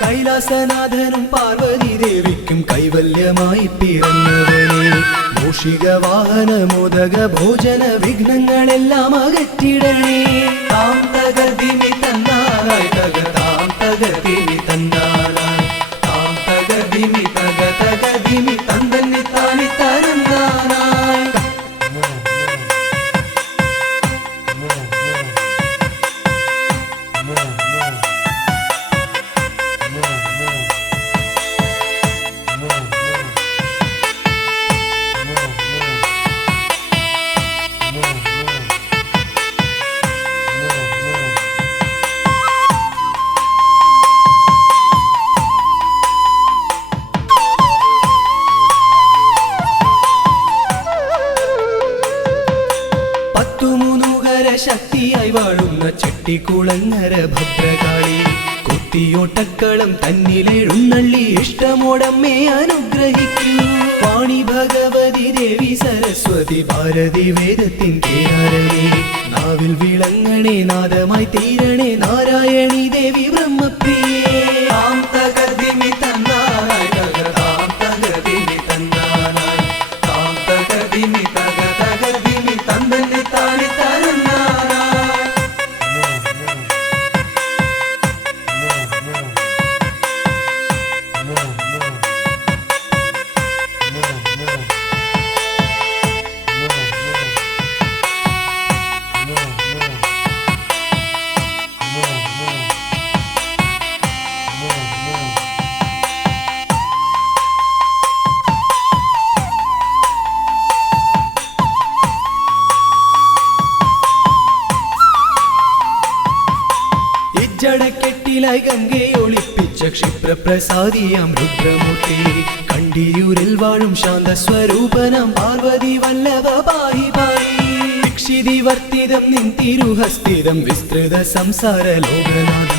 കൈലാസനാഥനും പാർവതി ദേവിക്കും കൈവല്യമായി പിറന്നവനെ മൂഷിക വാഹന മോദക ഭോജന വിഘ്നങ്ങളെല്ലാം അകറ്റിടണേ താം തകർദിമി തന്നാനായി തകതാം തകർദിമി തന്നാനായി താം തകർദിമി തകതകദിമി തന്തന്നി താനി തരന്നാനായി വാഴുന്ന ചെട്ടിക്കുളങ്ങര ഭദ്രകാളി കുത്തിയോട്ടക്കളം തന്നിലെഴുന്നള്ളി ഇഷ്ടമോടമ്മേ അനുഗ്രഹിക്കൂ. വാണി ഭഗവതി ദേവി സരസ്വതി ഭാരതി വേദത്തിൻ കേരളേ നാവിൽ വിളങ്ങണേ നാദമായി തീരണേ നാരായണി ദേവി ബ്രഹ്മപ്രിയേ. താം തകർദിമി തന്നാനായി തകതാം തകർദിമി തന്നാനായി താം തകർദിമി തകർദിമി തന്നന്നെ താണി തന്നാനായി. ജടക്കെട്ടിലായി ഗംഗയെ ഒളിപ്പിച്ച ക്ഷിപ്രപ്രസാദിയാം രുദ്രമൂർത്തി കണ്ടിയൂരിൽ വാഴും ശാന്തസ്വരൂപനാം പാർവതി വല്ലഭ പാഹി പാഹി. ദീക്ഷിതി വർത്തിതം നിൻ തിരുഹസ്തിതം വിസ്തൃത സംസാര ലോകനാഥ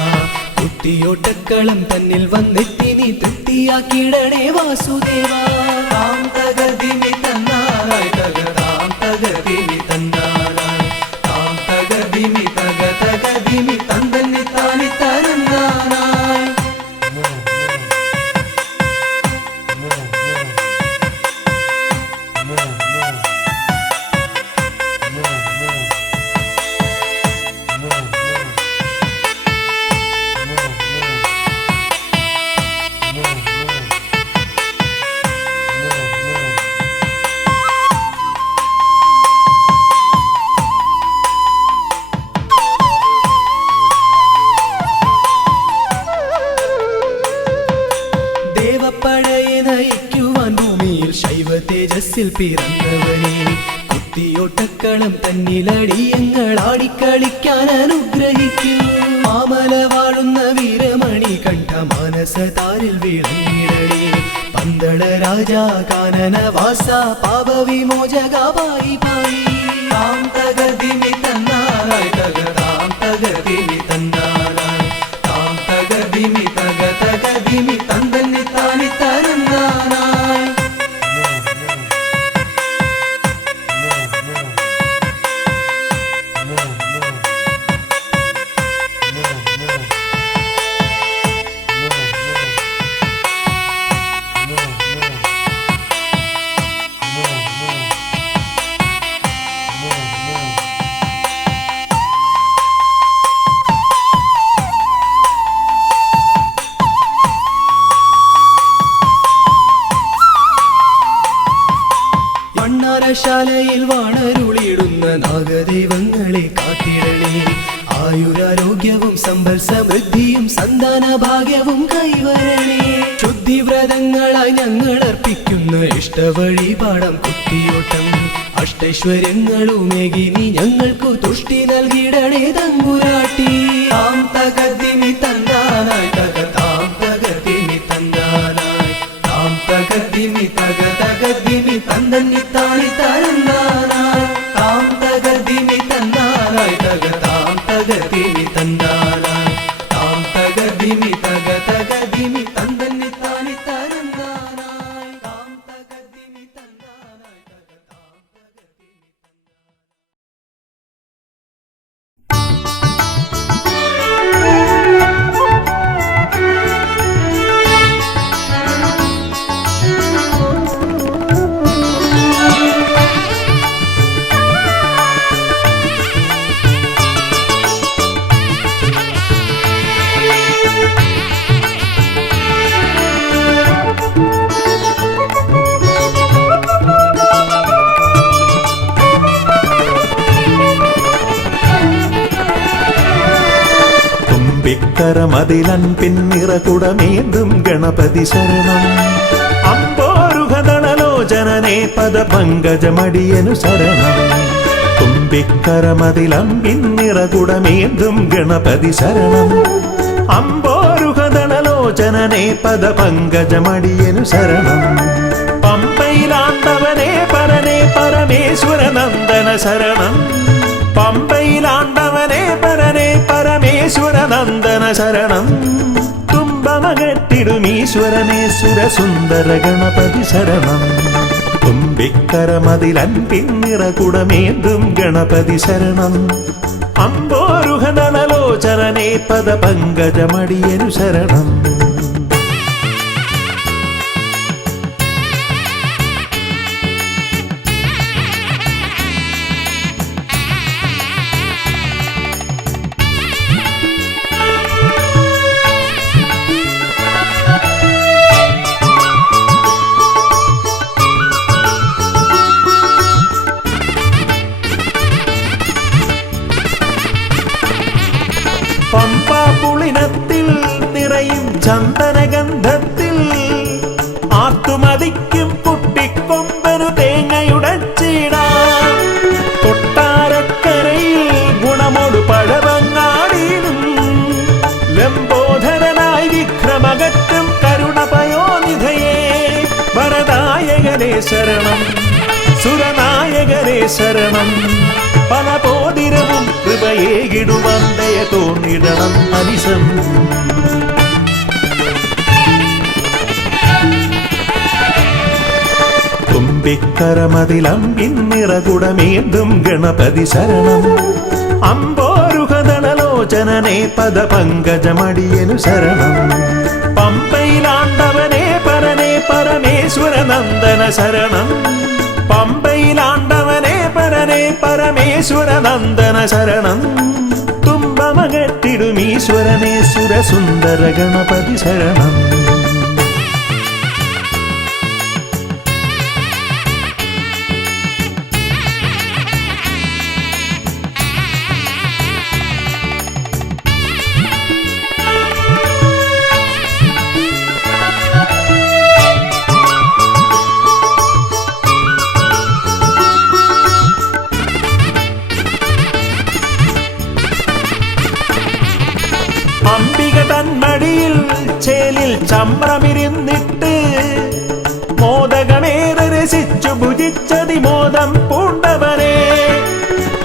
കുത്തിയോട്ടക്കളം തന്നിൽ വന്നെത്തി നീ തൃപ്തിയാക്കിടണേ വാസുദേവ. താം തകർദിമി തന്നാനായി തകതാം തകർദിമി തന്നാനായി താം തകർദിമി തകർദിമി തന്നന്നെ താണി തന്നാനായി. ദേവപ്പടയെ നയിക്കുവാൻ ഭൂമിയിൽ ശൈവ തേജസ്സിൽ പിറന്നവനെ കുത്തിയോട്ടക്കളം തന്നിലടിയങ്ങൾ ആടിക്കളിക്കാൻ അനുഗ്രഹിക്കൂ. മാമല വാഴുന്ന വീരമണി കണ്ഠ മാനസതാരിൽ വിളങ്ങിടണേ പന്തള രാജാ കാനന വാസ പാപവിമോചക പായി പായി. താം തകർദിമി തന്നാനായി തകതാം തകർദിമി തന്നാനായി താം തകർദിമി തകർദിമി തന്നന്നെ താണി തന്നാനായി. ശാലയിൽ വാണരുളിയിടുന്ന നാഗദൈവങ്ങളെ കാത്തിടണേ ആയുരാരോഗ്യവും സമ്പൽ സമൃദ്ധിയും സന്താന ഭാഗ്യവും കൈവരണേ. ശുദ്ധിവ്രതങ്ങളായി ഞങ്ങൾ അർപ്പിക്കുന്ന ഇഷ്ടവഴിപാടം കുത്തിയോട്ടം അഷ്ടൈശ്വര്യങ്ങളുമേകി നീ ഞങ്ങൾക്കു തുഷ്ടി നൽകിടണേ തമ്പുരാട്ടി. താം തകർദിമി തന്നാനായി തകതാം തകർദിമി തന്നാനായി താം തകർദിമി തകർദിമി തന്നന്നെ താണി തന്നാനായി. താം തകർദിമി തന്നാനായി തകതാം തകർദിമി തന്നാനായി താം തകർദിമി തകർദിമി തന്നന്നെ താണി തന്നാനായി. താം തകർദിമി തന്നാനായി തകതാം തകർദിമി തുമ്പിക്കരമതിലൻ പിന്നിറകുടമേന്തും ഗണപതി ശരണം. അമ്പോരുഹദളലോചനനേ പദപങ്കജമടിയനു ശരണം. തുമ്പിക്കരമതിലൻ പിന്നിറകുടമേന്തും ഗണപതി ശരണം. അമ്പോരുഹദളലോചനനേ പദപങ്കജമടിയനു ശരണം. പമ്പയിലാണ്ടവനേ പരനേ പരമേശ്വര നന്ദന ശരണം. പമ്പയിലാണ്ടവനേ നന്ദന ശരണം തുമ്പമകറ്റിടും ഈശ്വരനെ സുരസുന്ദര ഗണപതി ശരണം തുമ്പിക്കരമതിലൻപിൻ നിറകുടമേന്തും ഗണപതി ശരണം അമ്പോരുഹനലോചരനെ പദ പങ്കജമടിയനു ശരണം പമ്പാപുളിനത്തിൽ നിറയും ചന്ദനഗന്ധത്തിൽ ആത്തുമതിക്കും കുട്ടിക്കൊമ്പനു തേങ്ങയുടച്ചിടാം കൊട്ടാരക്കരയിൽ ഗുണമോട് പഴവങ്ങാടിയിലും ലംബോധരനായി വിക്രമകറ്റും കരുണപയോനിധയേ വരദായകനേ ശരണം സുരനായകനേ ശരണം പല പോതിരവും കൃപയേകിടുവന്തയ തോന്നിടണം അനിശം തുമ്പിക്കരമതിലമ്പിൻ നിറകുടമേന്തും ഗണപതി ശരണം അമ്പോരുഹദളലോചനനെ പദ പങ്കജമടിയനു ശരണം പമ്പയിലാണ്ടവനെ പരനെ പരമേശ്വര നന്ദന ശരണം പമ്പയിലാണ്ടവനെ പരനെ പരമേശ്വര നന്ദന ശരണം തുമ്പമകറ്റിടും ഈശ്വരനെ സുരസുന്ദര ഗണപതി ശരണം അംബിക തന്മടിയിൽ ചേലിൽ ചമ്രമിരുന്നിട്ട് മോദകമേറെ രസിച്ചു ഭുജിച്ചതിമോദം പൂണ്ടവനെ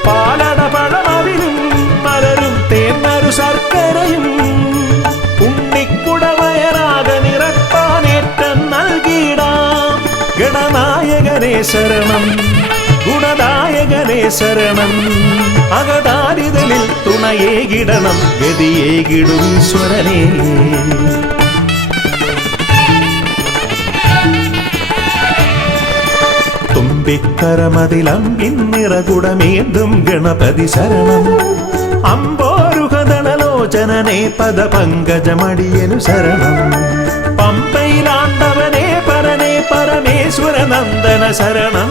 പാലട പഴമവിലും മലരും തേന്നരു ശർക്കരയും ഉണ്ണിക്കുടവയറാക നിറപ്പാനേറ്റം നൽകിയിടാം ഗണനായകനേ ശരണം ഗുണദായകനേ ശരണം അകതാരിതലിൽ തുണയേകിടണം ഗതിയേകിടും ഈശ്വരനേ തുമ്പിക്കരമതിലമ്പിൻ നിറകുടമേന്തും ഗണപതി ശരണം അമ്പോരുഹദളലോചനനെ പദ പങ്കജമടിയനു ശരണം പമ്പയിലാണ്ടവനെ പരനെ പരമേശ്വര നന്ദന ശരണം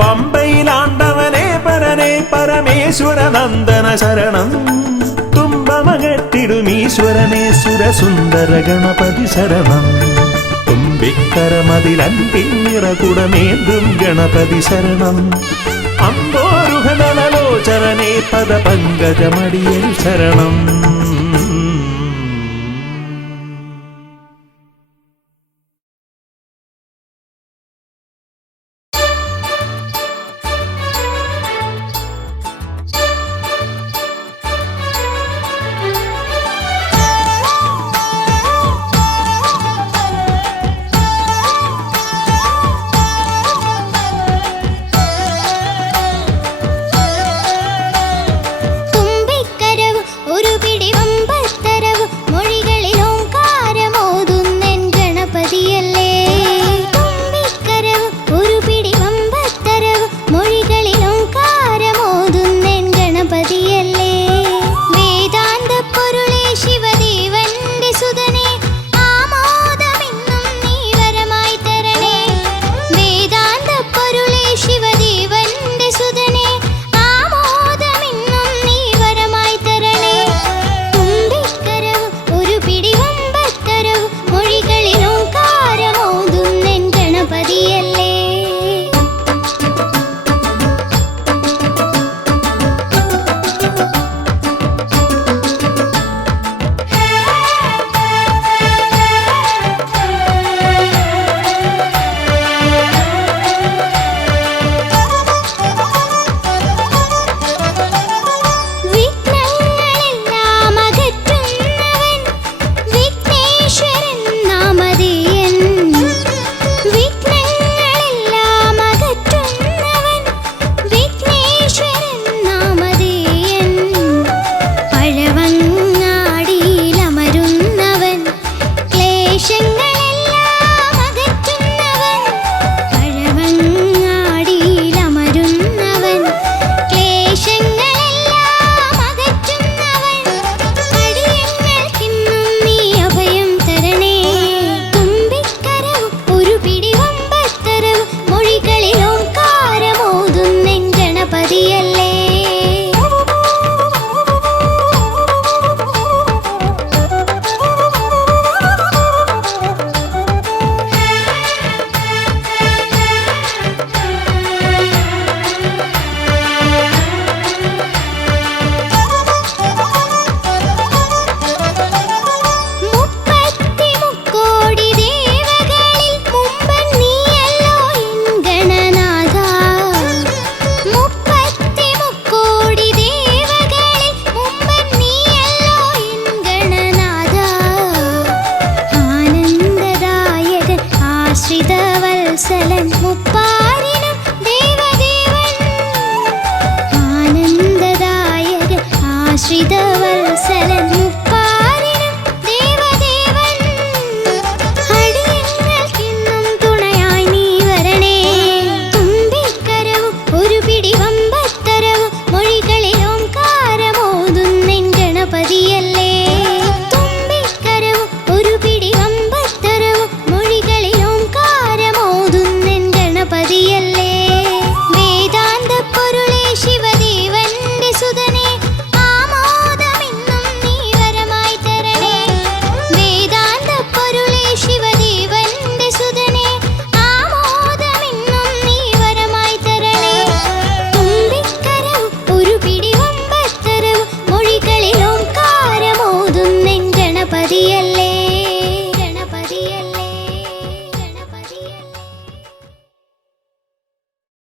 പമ്പയിലാണ്ടവനെ പരനെ പരമേശ്വര നന്ദന ശരണം തുമ്പമകറ്റിടും ഈശ്വരനെ സുരസുന്ദര ഗണപതി ശരണം തുമ്പിക്കരമതിലൻപിൻ നിറകുടമേന്തും ഗണപതി ശരണം അമ്പോരുഹദളലോചനനെ പദ പങ്കജമടിയനു ശരണം